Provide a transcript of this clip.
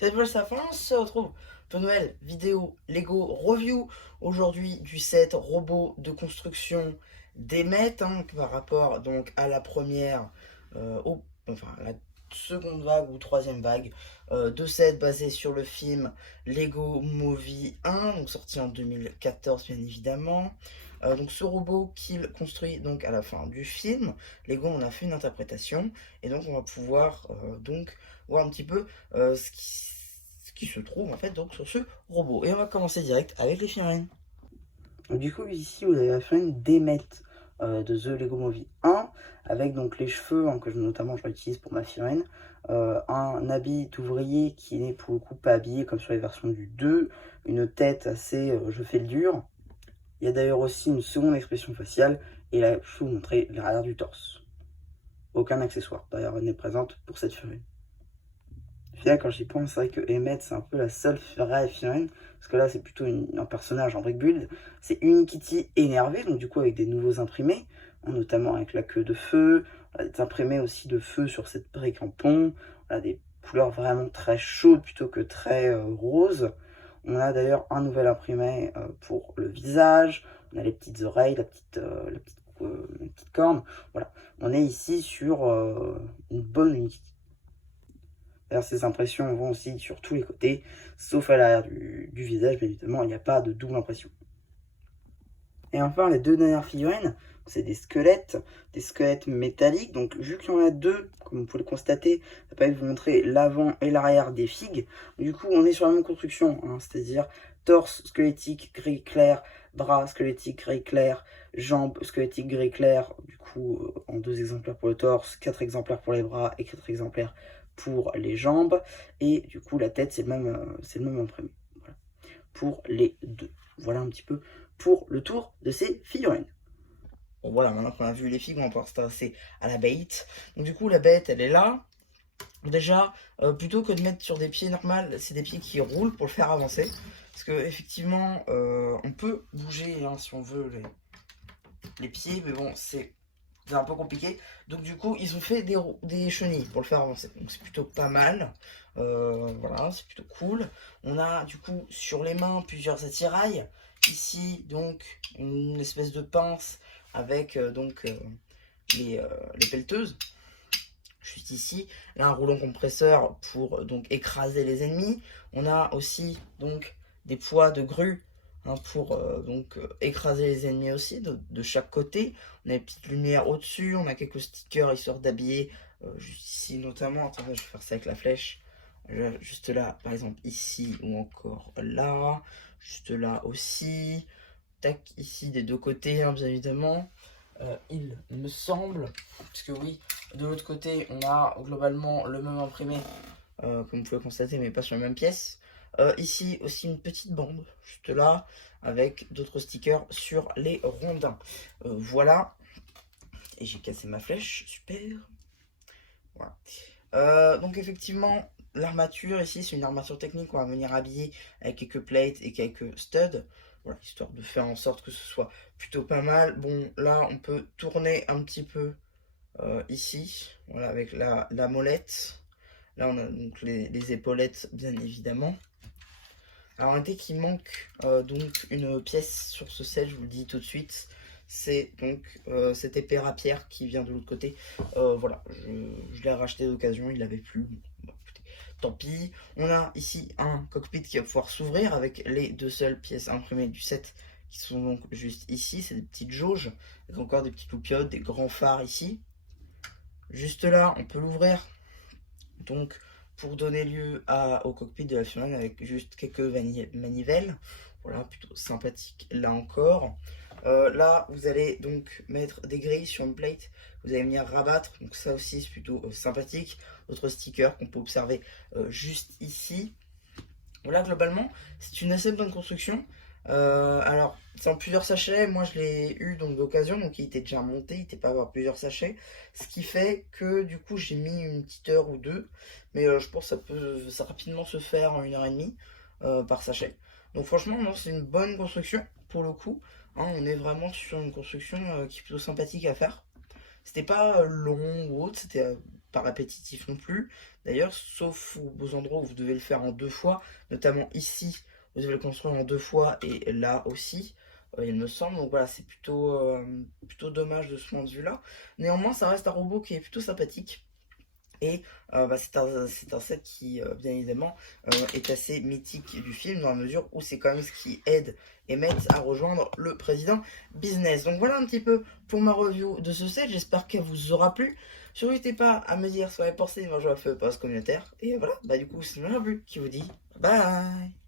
C'est Paul Safin, on se retrouve pour une nouvelle vidéo Lego Review. Aujourd'hui du set robot de construction d'Emmet, par rapport donc à la première, enfin la seconde vague ou troisième vague de set basé sur le film Lego Movie 1, donc sorti en 2014 bien évidemment. Donc ce robot qu'il construit donc à la fin du film, Lego on a fait une interprétation et donc on va pouvoir donc voir un petit peu ce qui se trouve en fait donc sur ce robot. Et on va commencer direct avec les figurines. Du coup, ici, vous avez la figurine d'Emmet de The Lego Movie 1, avec donc les cheveux que notamment je réutilise pour ma figurine, un habit d'ouvrier qui n'est pour le coup pas habillé comme sur les versions du 2, une tête assez je fais le dur. Il y a d'ailleurs aussi une seconde expression faciale, et là, je vais vous montrer l'arrière du torse. Aucun accessoire, d'ailleurs, n'est présente pour cette figurine. Final, quand j'y pense, c'est vrai que Emmett, c'est un peu la seule vraie figurine, parce que là, c'est plutôt un personnage en brick build. C'est Unikitty énervé, donc du coup, avec des nouveaux imprimés, notamment avec la queue de feu, des imprimés aussi de feu sur cette brique en pont, des couleurs vraiment très chaudes plutôt que très roses. On a d'ailleurs un nouvel imprimé pour le visage, on a les petites oreilles, la petite corne. Voilà, on est ici sur une bonne Unikitty. D'ailleurs, ces impressions vont aussi sur tous les côtés, sauf à l'arrière du visage, bien évidemment, il n'y a pas de double impression. Et enfin, les deux dernières figurines, c'est des squelettes métalliques. Donc, vu qu'il y en a deux, comme vous pouvez le constater, ça permet de vous montrer l'avant et l'arrière des figues. Du coup, on est sur la même construction, c'est-à-dire torse squelettique gris clair, bras squelettique gris clair, jambes squelettiques gris clair, du coup, en 2 exemplaires pour le torse, 4 exemplaires pour les bras et 4 exemplaires pour les jambes. Et du coup, la tête, c'est le même imprimé. Voilà. Pour les deux. Voilà un petit peu pour le tour de ces figurines. Bon voilà, maintenant qu'on a vu les figues, on va pouvoir s'intéresser à la bête. Donc du coup la bête elle est là. Déjà, plutôt que de mettre sur des pieds normaux, c'est des pieds qui roulent pour le faire avancer. Parce que effectivement, on peut bouger si on veut les pieds, mais bon, c'est un peu compliqué. Donc du coup, ils ont fait des chenilles pour le faire avancer. Donc c'est plutôt pas mal. Voilà, c'est plutôt cool. On a du coup sur les mains plusieurs attirails. Ici, donc, une espèce de pince avec les pelleteuses. Juste ici, là un roulant compresseur pour donc écraser les ennemis. On a aussi donc des poids de grue pour écraser les ennemis aussi de chaque côté. On a une petite lumière au-dessus, on a quelques stickers histoire d'habiller juste ici notamment. Attendez, je vais faire ça avec la flèche. Juste là, par exemple ici ou encore là. Juste là aussi. Tac, ici des deux côtés, bien évidemment. Il me semble, puisque oui, de l'autre côté, on a globalement le même imprimé, comme vous pouvez constater, mais pas sur la même pièce. Ici aussi une petite bande, juste là, avec d'autres stickers sur les rondins. Voilà, et j'ai cassé ma flèche, super. Voilà. Donc effectivement, l'armature ici, c'est une armature technique qu'on va venir habiller avec quelques plates et quelques studs. Voilà, histoire de faire en sorte que ce soit plutôt pas mal. Bon, là, on peut tourner un petit peu ici, voilà, avec la molette. Là, on a donc les épaulettes, bien évidemment. Alors, notez qu'il manque donc une pièce sur ce set, je vous le dis tout de suite. C'est donc cette épée rapière qui vient de l'autre côté. Voilà, je l'ai racheté d'occasion, il n'avait plus. Bon, écoutez, tant pis. On a ici un cockpit qui va pouvoir s'ouvrir avec les deux seules pièces imprimées du set qui sont donc juste ici. C'est des petites jauges, avec encore des petites loupiottes, des grands phares ici. Juste là, on peut l'ouvrir donc pour donner lieu au cockpit de la Fiorine avec juste quelques manivelles. Voilà, plutôt sympathique là encore. Là, vous allez donc mettre des grilles sur une plate. Vous allez venir rabattre, donc ça aussi c'est plutôt sympathique. D'autres stickers qu'on peut observer juste ici. Voilà, globalement, c'est une assez bonne construction. Alors, c'est en plusieurs sachets. Moi, je l'ai eu donc d'occasion, donc il était déjà monté, il n'était pas avoir plusieurs sachets. Ce qui fait que du coup, j'ai mis une petite heure ou deux. Mais je pense que ça peut rapidement se faire en 1 heure et demie par sachet. Donc, franchement, non, c'est une bonne construction pour le coup. On est vraiment sur une construction qui est plutôt sympathique à faire. C'était pas long ou autre, c'était pas répétitif non plus. D'ailleurs, sauf aux endroits où vous devez le faire en 2 fois, notamment ici, vous devez le construire en 2 fois et là aussi, il me semble. Donc voilà, c'est plutôt dommage de ce point de vue-là. Néanmoins, ça reste un robot qui est plutôt sympathique. Et c'est un set qui, bien évidemment, est assez mythique du film, dans la mesure où c'est quand même ce qui aide Emmett à rejoindre le président business. Donc voilà un petit peu pour ma review de ce set, j'espère qu'elle vous aura plu. Surtout n'hésitez pas à me dire ce que vous avez pensé d'un jeu à feu post communautaire. Et voilà, du coup, c'est moi plus qui vous dit bye bye.